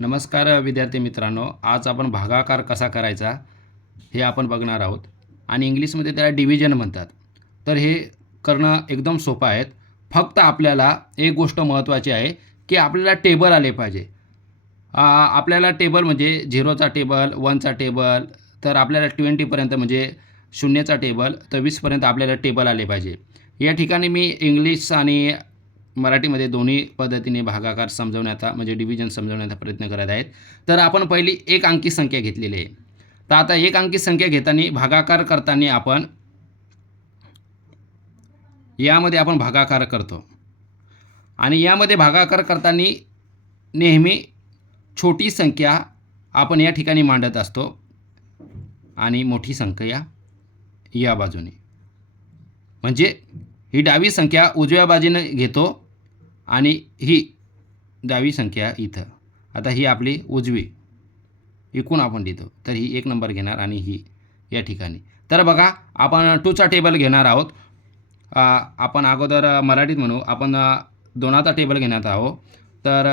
नमस्कार विद्यार्थी मित्रांनो. आज आपण भागाकार कसा करायचा हे आपण बघणार आहोत. आणि इंग्लिशमध्ये त्याला डिव्हिजन म्हणतात. तर हे करणं एकदम सोपं आहे. फक्त आपल्याला एक गोष्ट महत्त्वाची आहे की आपल्याला टेबल आले पाहिजे. आपल्याला टेबल म्हणजे झिरोचा टेबल वनचा टेबल तर आपल्याला ट्वेंटीपर्यंत म्हणजे शून्यचा टेबल तर वीसपर्यंत आपल्याला टेबल आले पाहिजे. या ठिकाणी मी इंग्लिश आणि मराठीमध्ये दोन्ही पद्धतीने भागाकार समजवण्याचा म्हणजे डिव्हिजन समजवण्याचा प्रयत्न करत आहेत. तर आपण पहिली एक अंकी संख्या घेतलेली आहे. तर आता एक अंकी संख्या घेताना भागाकार करताना आपण यामध्ये आपण भागाकार करतो. आणि यामध्ये भागाकार करताना नेहमी छोटी संख्या आपण या ठिकाणी मांडत असतो. आणि मोठी संख्या या बाजूने. म्हणजे ही डावी संख्या उजव्या बाजूने घेतो. आणि ही डावी संख्या इथं. आता ही आपली उजवी एकूण आपण लिहितो तर ही एक नंबर घेणार आणि ही या ठिकाणी. तर बघा आपण टूचा टेबल घेणार आहोत. आपण अगोदर मराठीत म्हणू आपण दोनाचा टेबल घेण्यात आहोत. तर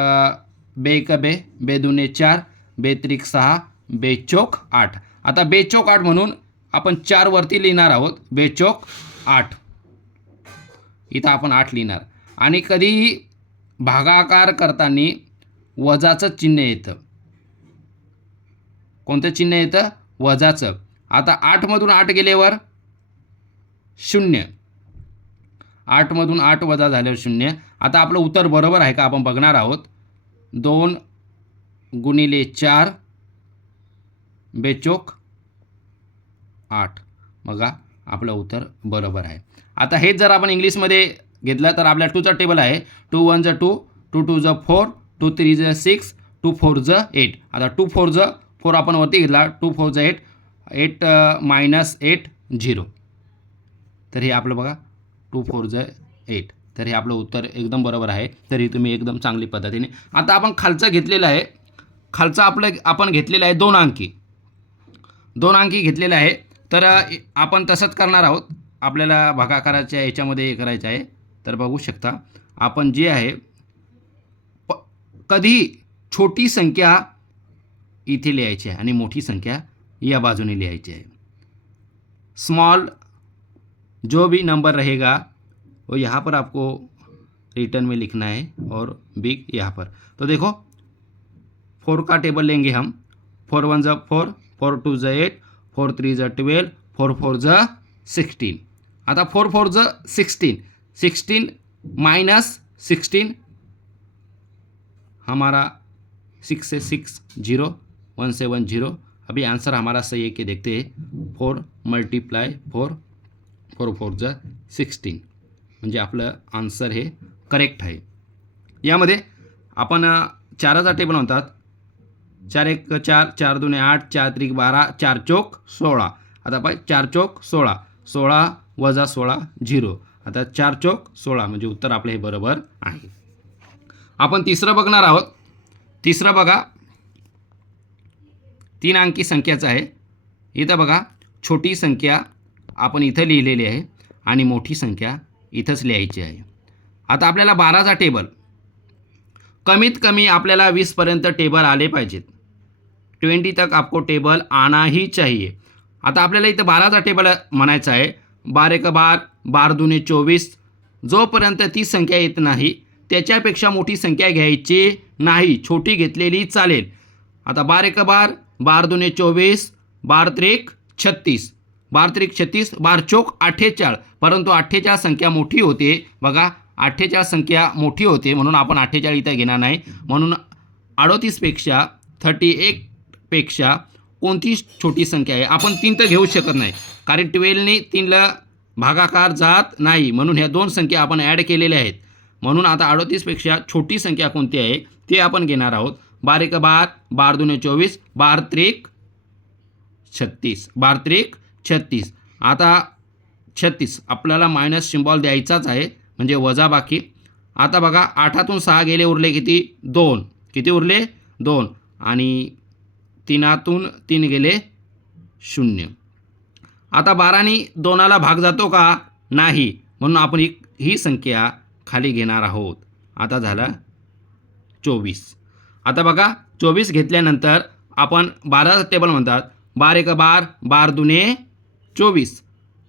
बे एक बे बे दुने चार बे त्रिक सहा बेचोक आठ. आता बेचोक आठ म्हणून आपण चार वरती लिहिणार आहोत बेचोक आठ. इथं आपण आठ लिहिणार. आणि कधीही भागाकार करताना वजाचं चिन्ह येतं. कोणतं चिन्ह येतं? वजाचं. आता आठमधून आठ गेल्यावर शून्य. आठमधून आठ वजा झाल्यावर शून्य. आता आपलं उत्तर बरोबर आहे का? आपण बघणार आहोत. दोन गुणिले चार बेचोक आठ. बघा आपलं उत्तर बरोबर आहे. आता हेच जर आपण इंग्लिशमध्ये घेतला तर आपल्या टूचा टेबल आहे. टू वन ज टू टू टू ज फोर टू थ्री ज सिक्स टू फोर ज एट आता टू फोर ज फोर आपण वरती घेतला. टू फोर ज eight eight minus eight zero तर हे आपलं बघा टू फोर ज एट तर हे आपलं उत्तर एकदम बरोबर आहे. तरी तुम्ही एकदम चांगली पद्धतीने. आता आपण खालचं घेतलेलं आहे. खालचं आपलं आपण घेतलेलं आहे दोन अंकी. दोन अंकी घेतलेलं आहे. तर आपण तसंच करणार आहोत. आपल्याला भागाकाराच्या याच्यामध्ये हे करायचं आहे. तर बघू शकता. आपण जे आहे, प, कधी छोटी संख्या इथे लिहायची आहे आणि मोठी संख्या या बाजूने लिहायची आहे. स्मॉल जो भी नंबर रहेगा, वो यहाँ पर आपको रिटर्न में लिखना है और बिग यहाँ पर. तो देखो फोर का टेबल लेंगे हम. फोर वन ज़ फोर फोर टू ज़ एट फोर थ्री ज़ ट्वेल्व फोर फोर ज़ सिक्सटीन आता फोर फोर ज़ सिक्सटीन सिक्सटीन माइनस सिक्सटीन हमारा सिक्स से सिक्स जीरो वन से वन जीरो। अभी आंसर हमारा सही है कि देखते हैं four multiply four four four ज सिक्सटीन। म्हणजे आपलं आन्सर हे करेक्ट आहे। यामध्ये आपण चाराचा टेबल म्हणतात. चार एक चार चार दोन आठ चार त्रिक बारा चार चोक सोळा. आता पाय चार चोक सोळा. सोळा वजा सोळा झिरो आता चार चौक सोळा म्हणजे उत्तर आपलं हे बरोबर आहे. आपण तिसरं बघणार आहोत. तिसरं बघा. तीन अंकी संख्याचं आहे. इथं बघा छोटी संख्या आपण इथं लिहिलेली आहे आणि मोठी संख्या इथंच लिहायची आहे. आता आपल्याला बाराचा टेबल कमीत कमी आपल्याला वीसपर्यंत टेबल आले पाहिजेत. ट्वेंटी तक आपको टेबल आना ही चाहिए. आता आपल्याला इथं बाराचा टेबल म्हणायचा आहे. बार एक बार बार दुने चोवीस. जोपर्यंत ती संख्या येत नाही त्याच्यापेक्षा मोठी संख्या घ्यायची नाही छोटी घेतलेली चालेल. आता बार एक बार बार दुने चोवीस बार त्रिक छत्तीस. बार त्रिक छत्तीस बार चोक अठ्ठेचाळ. परंतु अठ्ठेचाळ संख्या मोठी होते. बघा अठ्ठेचाळ संख्या मोठी होते म्हणून आपण अठ्ठेचाळ इथं घेणार नाही. म्हणून अडोतीसपेक्षा थर्टी एकपेक्षा कोणती छोटी संख्या आहे. आपण तीन तर घेऊ शकत नाही. कारण ट्वेल्वने तीनला भागाकार जात नाही म्हणून ह्या दोन संख्या आपण ॲड केलेल्या आहेत. म्हणून आता अडतीसपेक्षा छोटी संख्या कोणती आहे? ते आपण घेणार आहोत. बार एक बार बार दुने चोवीस बार त्रिक छत्तीस बार त्रिक छत्तीस. आता छत्तीस आपल्याला मायनस सिम्बॉल द्यायचाच आहे म्हणजे वजा बाकी. आता बघा आठातून सहा गेले उरले किती? दोन. किती उरले? दोन. आणि तीनातून तीन गेले शून्य. आता बारानी दोनाला भाग जातो का? नाही. म्हणून आपण ही ही संख्या खाली घेणार आहोत. आता झालं चोवीस. आता बघा चोवीस घेतल्यानंतर आपण बाराचा टेबल म्हणतात. बार एक बार बार दुने चोवीस.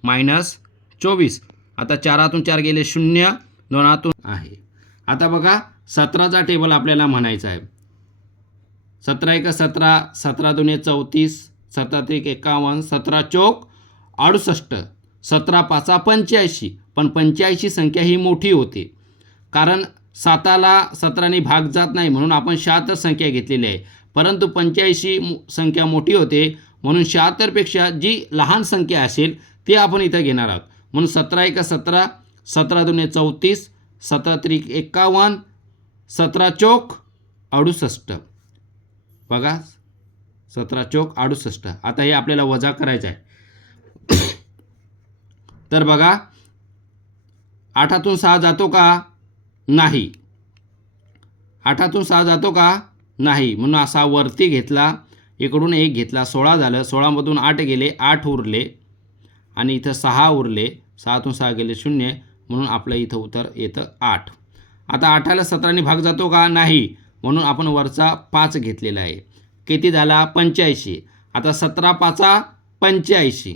मायनस चोवीस. आता चारातून चार गेले शून्य दोनातून आहे. आता बघा सतराचा टेबल आपल्याला म्हणायचा आहे. सतरा एक सतरा सतरा दुने चौतीस सतरा त्रिक एकावन्न सतरा चौक अडुसष्ट सतरा पाचा पंच्याऐंशी. पण पंच्याऐंशी संख्या ही मोठी होते. कारण साताला सतराने भाग जात नाही म्हणून आपण शहात्तर संख्या घेतलेली आहे. परंतु पंच्याऐंशी संख्या मोठी होते म्हणून शहात्तरपेक्षा जी लहान संख्या असेल ती आपण इथं घेणार आहोत. म्हणून सतरा एका सतरा सतरा दुने चौतीस सतरा त्रिक एकावन्न सतरा चौक अडुसष्ट. बघा सतरा चौक अडुसष्ट. आता हे आपल्याला वजा करायचं आहे. तर बघा आठातून सहा जातो का? नाही. आठातून सहा जातो का? नाही. म्हणून असा वरती घेतला इकडून एक घेतला सोळा झालं सोळामधून आठ गेले आठ उरले आणि इथं सहा उरले सहातून सहा गेले शून्य म्हणून आपलं इथं उत्तर येतं आठ. आता आठाला सतराने भाग जातो का? नाही. म्हणून आपण वरचा पाच घेतलेला आहे. किती झाला? पंच्याऐंशी. आता सतरा पाचा पंच्याऐंशी.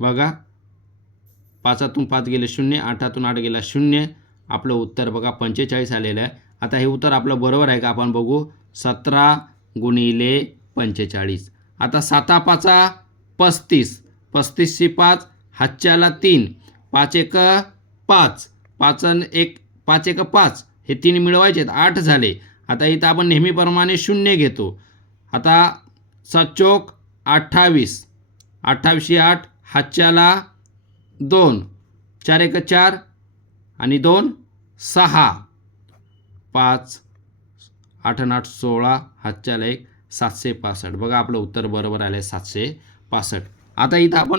बघा. पाचातून पाच गेले शून्य आठातून आठ गेला शून्य. आपलं उत्तर बघा पंचेचाळीस आलेलं आहे. आता हे उत्तर आपलं बरोबर आहे का आपण बघू? सतरा गुणिले पंचेचाळीस. आता साता पाचा पस्तीस. पस्तीसशे पाच हातच्याला तीन. पाच एक पाच. पाच अन एक पाच एक पाच. हे तीन मिळवायचे आहेत आठ झाले. आता इथं आपण नेहमीप्रमाणे शून्य घेतो. आता सात अठ्ठावीस. अठ्ठावीसशे आठ हातच्याला दोन. चार एक चार आणि दोन सहा. पाच आठ आठ सोळा हातच्याला एक सातशे पासष्ट. बघा आपलं उत्तर बरोबर आलं आहे सातशे पासष्ट. आता इथं आपण